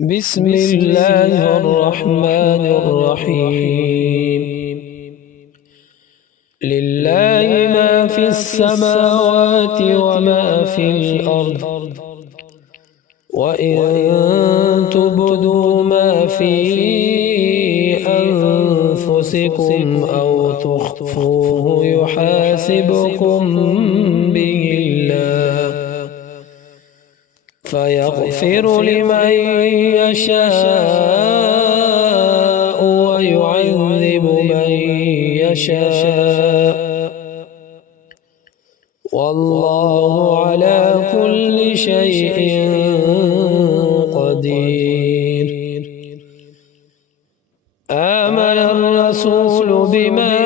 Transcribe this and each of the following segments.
بسم الله الرحمن الرحيم. لله ما في السماوات وما في الأرض، وإن تبدوا ما في أنفسكم أو تخفوه يحاسبكم به الله، فيغفر لمن يشاء ويعذب من يشاء، والله على كل شيء قدير. آمن الرسول بما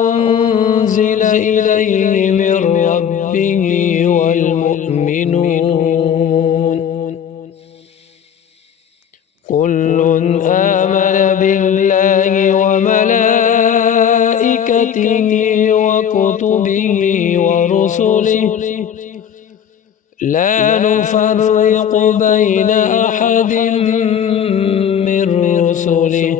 أنزل إليه من ربه والمؤمنون كل آمن بالله وملائكته وكتبه ورسله لا نفرق بين أحد من رسله،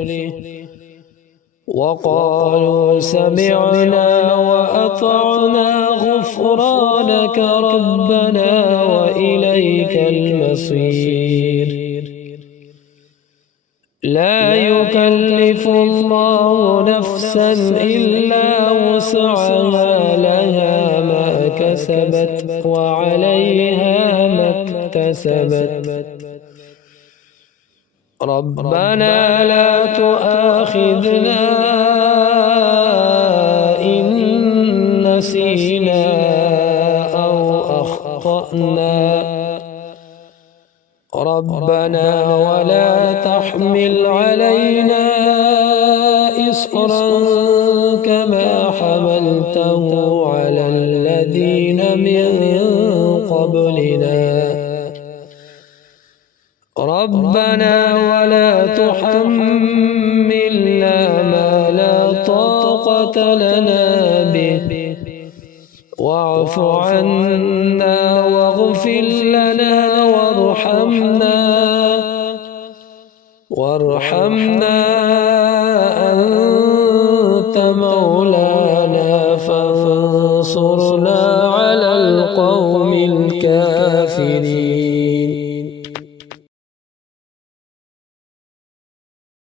وقالوا سمعنا وأطعنا غفرانك ربنا وإليك المصير. لا يكلف الله نفسا إلا وسعها، لها ما كسبت وعليها ما اكتسبت. ربنا لا تؤاخذنا إن نسينا أو أخطأنا، ربنا ولا تحمل علينا إصرا كما حملته على الذين من قبلنا، ربنا ولا تحملنا ما لا طاقة لنا به، واعف عنا واغفر لنا وارحمنا أنت مولانا فانصرنا على القوم الكافرين.